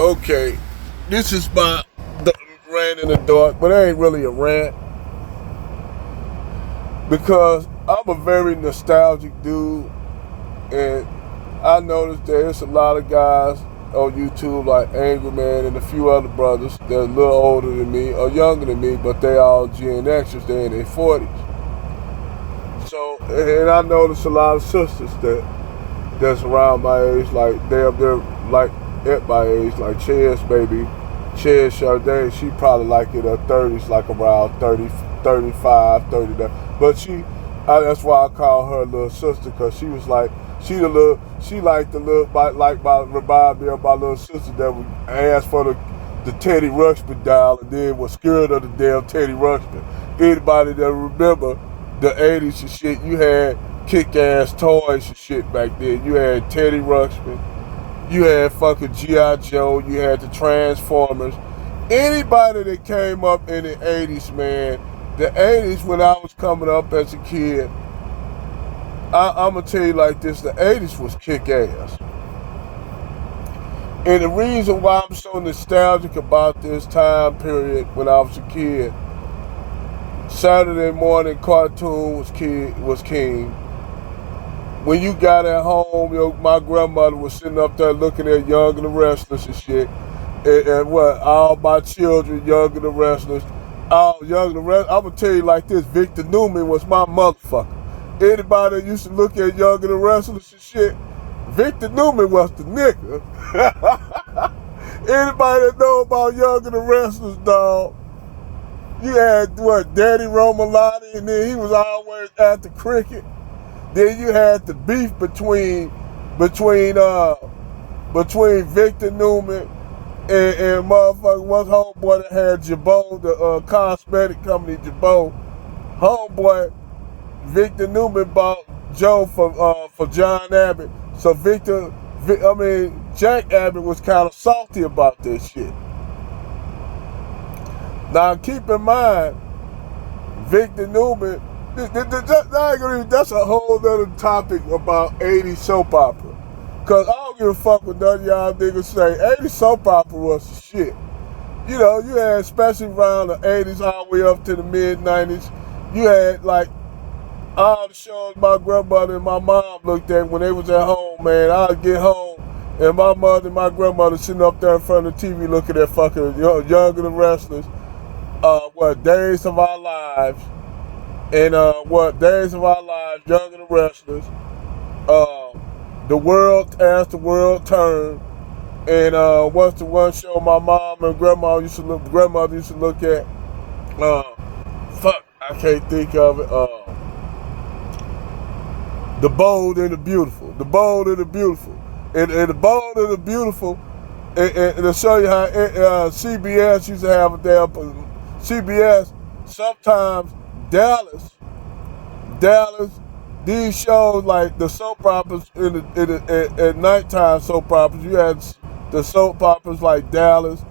Okay, this is my rant in the dark, but it ain't really a rant because I'm a very nostalgic dude, and I noticed there's a lot of guys on YouTube like Angry Man and a few other brothers that are a little older than me or younger than me, but they all Gen Xers. They in their 40s. So, and I noticed a lot of sisters that's around my age, like they're like at my age, like Chess baby, Chess Sade, she probably like in her 30s, like around 30, 35, 30. But that's why I call her little sister, because she was like, she like the little, remind me of my little sister that would ask for the Teddy Ruxpin doll and then was scared of the damn Teddy Ruxpin. Anybody that remember the 80s and shit, you had kick-ass toys and shit back then. You had Teddy Ruxpin, you had fucking G.I. Joe, you had the Transformers. Anybody that came up in the 80s, man, the 80s when I was coming up as a kid, I'm going to tell you like this, the 80s was kick-ass. And the reason why I'm so nostalgic about this time period when I was a kid, Saturday morning cartoon was king. When you got at home, my grandmother was sitting up there looking at Young and the Restless and shit. And what, all my children, Young and the Restless, all Young and the Restless. I'm gonna tell you like this, Victor Newman was my motherfucker. Anybody that used to look at Young and the Restless and shit, Victor Newman was the nigga. Anybody that know about Young and the Restless, dog, you had what, Daddy Romalotti, and then he was always at the cricket. Then you had the beef between Victor Newman and motherfucker was homeboy that had Jabot, the cosmetic company Jabot. Homeboy Victor Newman bought Joe for John Abbott. So Jack Abbott was kind of salty about this shit. Now keep in mind, Victor Newman, that's a whole other topic about 80s soap opera. Cause I don't give a fuck what none of y'all niggas say. 80s soap opera was the shit. You know, you had, especially around the 80s all the way up to the mid 90s, you had like all the shows my grandmother and my mom looked at when they was at home, man. I'd get home and my mother and my grandmother sitting up there in front of the TV looking at fucking Young and the Restless, Days of Our Lives, and Days of Our Lives, Young and the Restless, The World as the World Turned, and what's the one show my mom and grandmother used to look at? I can't think of it. The Bold and the Beautiful. The Bold and the Beautiful. And The Bold and the Beautiful, and to show you how CBS used to have a damn CBS, sometimes Dallas, these shows like the soap operas at nighttime soap operas, you had the soap operas like Dallas,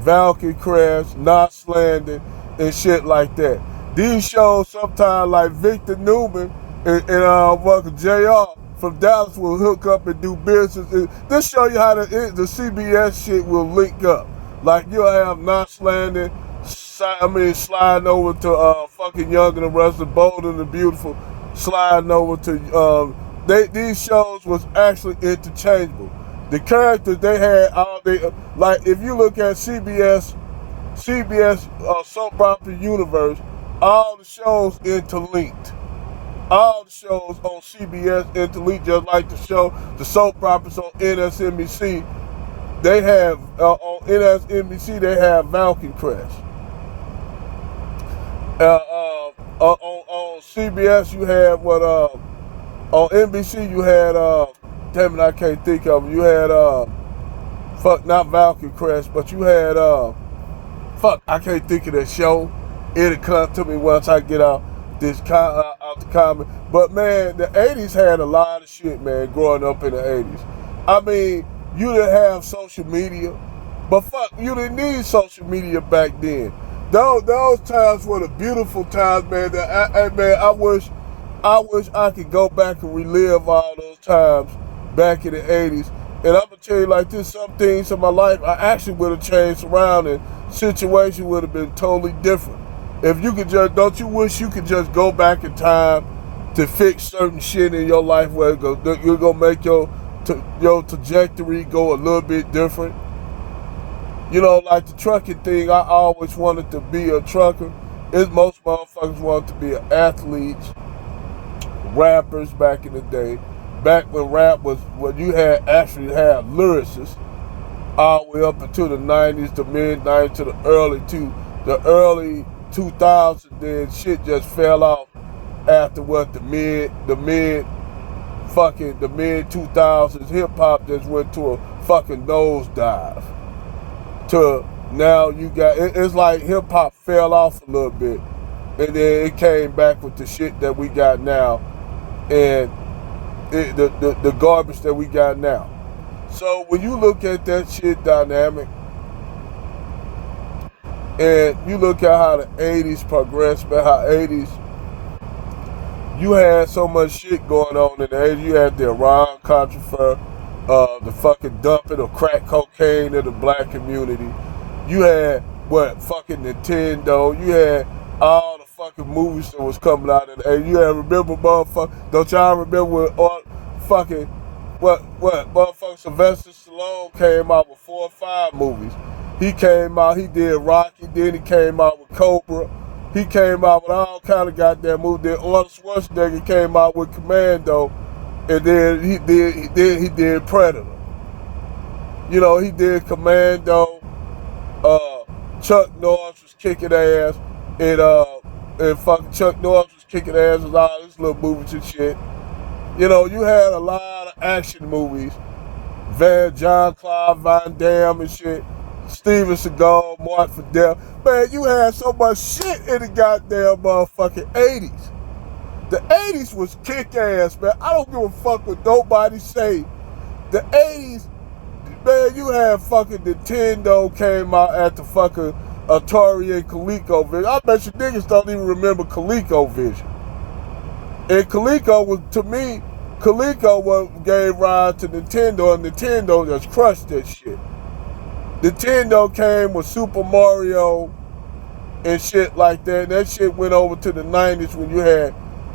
Valkyrie Crash, Knots Landing, and shit like that. These shows sometimes like Victor Newman and JR from Dallas will hook up and do business. This show you how the CBS shit will link up. Like you'll have Knots Landing, sliding over to fucking Young and the Restless, Bold and the Beautiful, sliding over to these shows was actually interchangeable. The characters they had like if you look at CBS soap opera universe, all the shows interlinked. All the shows on CBS interlinked, just like the soap operas on NSNBC. They have on NSNBC they have Valkyrie Crash. On CBS you had on NBC you had damn it, I can't think of it. You had not Valkyrie Crash, but you had I can't think of that show. It'll come to me once I get out the comment. But man, the 80s had a lot of shit, man, growing up in the 80s. I mean, you didn't have social media, but you didn't need social media back then. Those times were the beautiful times, man. I wish I could go back and relive all those times back in the 80s. And I'm gonna tell you like this, some things in my life I actually would have changed around and situation would have been totally different. If you could just, don't you wish you could just go back in time to fix certain shit in your life where you're gonna make your trajectory go a little bit different? You know, like the trucking thing, I always wanted to be a trucker. Most motherfuckers wanted to be athletes, rappers back in the day. Back when rap was, when you actually had lyricists, all the way up into the 90s, the mid-90s to the early 2000s, then shit just fell off after what the mid 2000s. Hip hop just went to a fucking nosedive. To now you got it's like hip hop fell off a little bit, and then it came back with the shit that we got now, and the garbage that we got now. So when you look at that shit dynamic, and you look at how the 80s progressed, man, how 80s, you had so much shit going on in the 80s. You had the Iran Contra, the fucking dumping of crack cocaine in the black community. You had fucking Nintendo. You had all the fucking movies that was coming out in the 80s. You had, remember motherfucker, don't y'all remember when all fucking motherfucker Sylvester Stallone came out with 4 or 5 movies. He came out, he did Rocky, then he came out with Cobra. He came out with all kind of goddamn movies. Then Arnold Schwarzenegger came out with Commando, and then he did Predator. You know, he did Commando. Chuck Norris was kicking ass, and fucking Chuck Norris was kicking ass with all these little movies and shit. You know, you had a lot of action movies. Jean-Claude Van Damme and shit. Steven Seagal, Mark Fidel. Man, you had so much shit in the goddamn motherfucking 80s. The 80s was kick-ass, man. I don't give a fuck what nobody say. The 80s, man, you had fucking Nintendo came out at the fucking Atari and ColecoVision. I bet you niggas don't even remember ColecoVision. And Coleco was, to me, gave rise to Nintendo, and Nintendo just crushed that shit. Nintendo came with Super Mario and shit like that. And that shit went over to the 90s when you had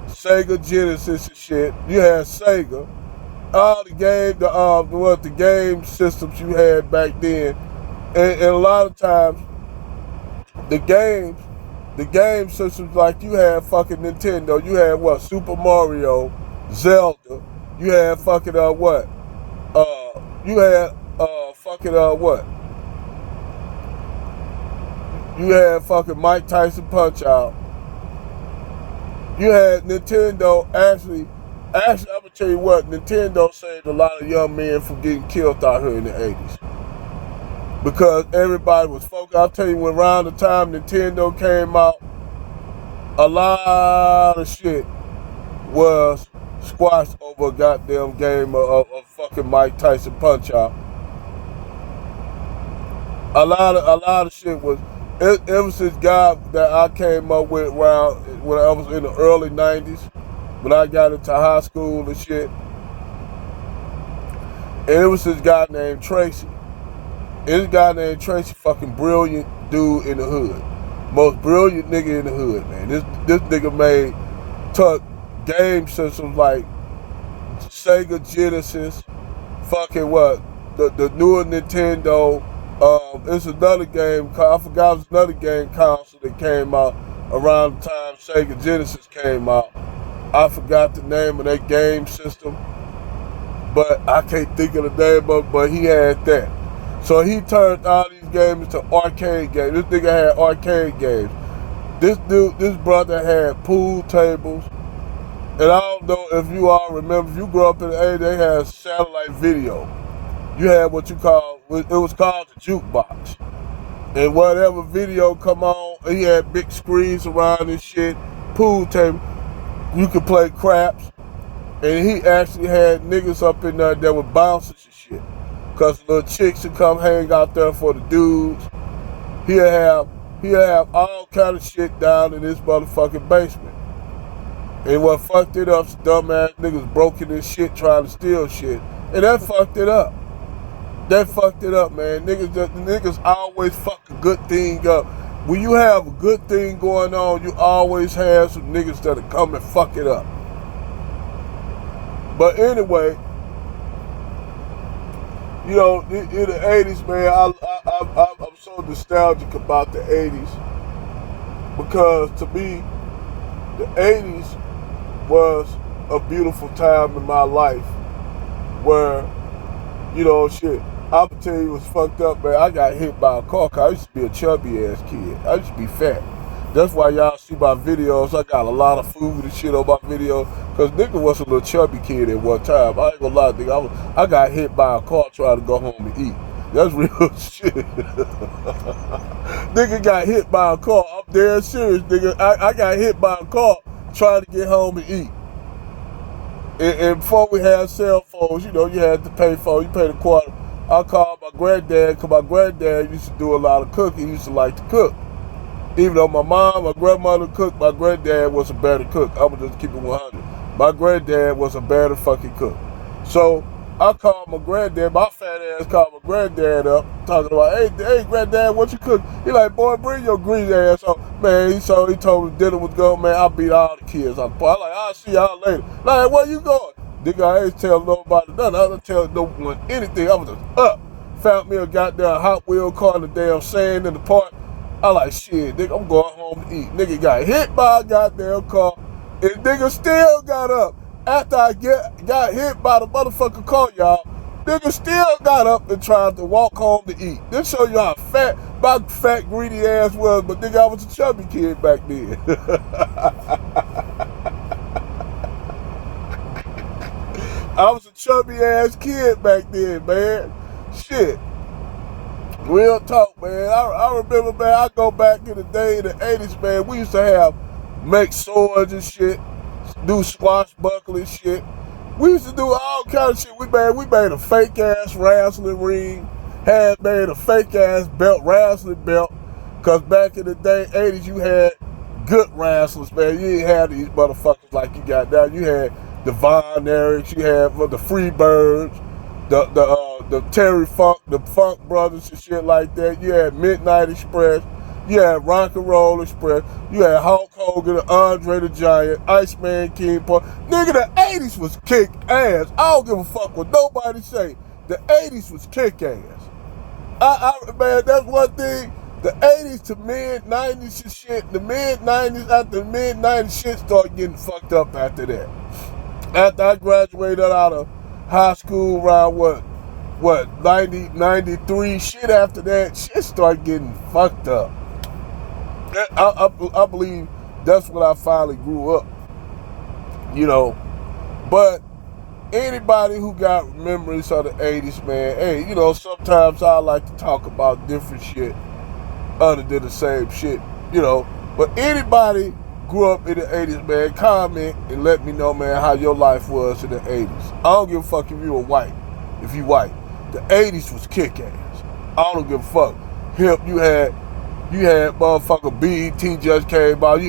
Sega Genesis and shit. You had Sega. All the game systems you had back then. And a lot of times, the game systems, like you had fucking Nintendo. You had Super Mario, Zelda. You had fucking You had fucking Mike Tyson Punch-Out. You had Nintendo actually, I'm gonna tell you what, Nintendo saved a lot of young men from getting killed out here in the 80s. Because everybody was focused. I'll tell you, when around the time Nintendo came out, a lot of shit was squashed over a goddamn game of fucking Mike Tyson Punch-Out. A lot of shit was. It was this guy that I came up with around when I was in the early 90s, when I got into high school and shit. And it was this guy named Tracy. And this guy named Tracy, fucking brilliant dude in the hood. Most brilliant nigga in the hood, man. This nigga took game systems like Sega Genesis, fucking the newer Nintendo. It's another game, I forgot it was another game console that came out around the time Sega Genesis came out. I forgot the name of that game system, but I can't think of the name of it, but he had that. So he turned all these games into arcade games. This nigga had arcade games. This brother had pool tables. And I don't know if you all remember, if you grew up in the 80s, they had satellite video. You had what you call, it was called the jukebox. And whatever video come on, he had big screens around and shit, pool table. You could play craps. And he actually had niggas up in there that were bouncers and shit. Cause little chicks would come hang out there for the dudes. He'll have all kind of shit down in this motherfucking basement. And what fucked it up, some dumbass niggas broke in this shit trying to steal shit. And that fucked it up. That fucked it up, man. Niggas always fuck a good thing up. When you have a good thing going on, you always have some niggas that'll come and fuck it up. But anyway, you know, in the 80s, man, I'm so nostalgic about the 80s because to me, the 80s was a beautiful time in my life where, you know, shit, I'ma tell you what's fucked up, man. I got hit by a car 'cause I used to be a chubby ass kid. I used to be fat. That's why y'all see my videos. I got a lot of food and shit on my video. Cause nigga was a little chubby kid at one time. I ain't gonna lie, nigga. I got hit by a car trying to go home and eat. That's real shit. Nigga got hit by a car. I'm dead serious, nigga. I got hit by a car trying to get home and eat. And before we had cell phones, you know, you had to pay for it. You paid a quarter. I called my granddad because my granddad used to do a lot of cooking. He used to like to cook. Even though my mom, my grandmother cooked, my granddad was a better cook. I'm gonna just keep it 100. My granddad was a better fucking cook. So I called my granddad, my fat ass called my granddad up, talking about, hey, granddad, what you cook? He like, boy, bring your green ass up. Man, he told me dinner was going, man, I beat all the kids on the pot. I'm like, I'll see y'all later. Like, where you going? Nigga, I ain't tell nobody nothing. I don't tell no one anything. I was just up. Found me a goddamn Hot Wheel car in the damn sand in the park. I like, shit, nigga, I'm going home to eat. Nigga got hit by a goddamn car, and nigga still got up. After I got hit by the motherfucking car, y'all, nigga still got up and tried to walk home to eat. This show you how fat my fat, greedy ass was, but nigga, I was a chubby kid back then. I was a chubby ass kid back then, man. Shit. Real talk, man. I remember, man, I go back in the day in the 80s, man, we used to make swords and shit, do swashbuckling shit. We used to do all kind of shit. We made a fake ass wrestling ring, made a fake ass wrestling belt, cause back in the day, 80s, you had good wrestlers, man. You didn't have these motherfuckers like you got now. You had the Von Erichs, you had the Freebirds, the Terry Funk, the Funk Brothers and shit like that. You had Midnight Express. You had Rock and Roll Express. You had Hulk Hogan, Andre the Giant, Iceman King Paul. Nigga, the 80s was kick ass. I don't give a fuck what nobody say. The 80s was kick ass. Man, that's one thing. The 80s to mid-90s and shit, the mid-90s, after the mid-90s shit started getting fucked up after that. After I graduated out of high school around what, 90, 93, shit after that, shit started getting fucked up. I believe that's when I finally grew up, you know. But anybody who got memories of the 80s, man, hey, you know, sometimes I like to talk about different shit other than the same shit, you know. But anybody grew up in the 80s, man, comment and let me know, man, how your life was in the 80s. I don't give a fuck if you were white, if you white. The 80s was kick-ass. I don't give a fuck. Hip, you had motherfucker BET just came out.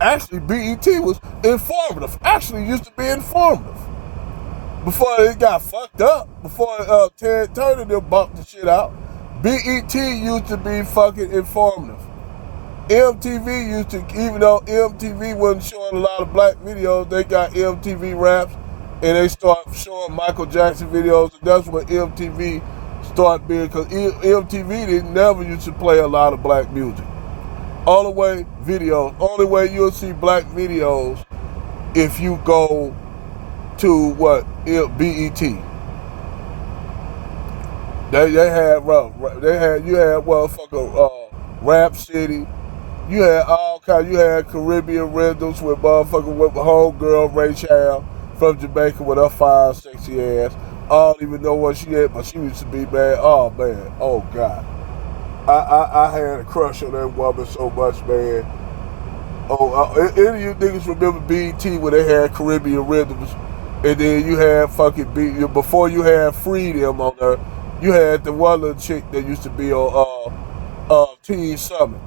Actually, BET was informative. Actually used to be informative. Before it got fucked up, before Ted Turner them bumped the shit out, BET used to be fucking informative. MTV used to, even though MTV wasn't showing a lot of black videos, they got MTV Raps, and they started showing Michael Jackson videos, and that's when MTV started being, because MTV never used to play a lot of black music. Only way you'll see black videos if you go to BET. You had motherfucker Rap City. You had all kinds. You had Caribbean Rhythms with motherfucker with homegirl Ray Charles from Jamaica with her fine, sexy ass. I don't even know what she had, but she used to be, man. Oh man, oh god. I had a crush on that woman so much, man. Any of you niggas remember BET when they had Caribbean Rhythms, and then you had fucking before you had Freedom on there, you had the one little chick that used to be on Teen Summit.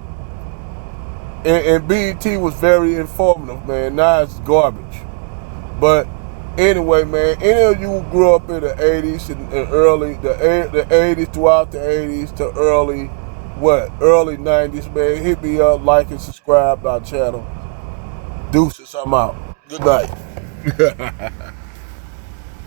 And BET was very informative, man. Now it's garbage. But Anyway, man, any of you who grew up in the 80s and early, the 80s, throughout the 80s to early 90s, man, hit me up, like and subscribe to our channel. Deuces, I'm out. Good night.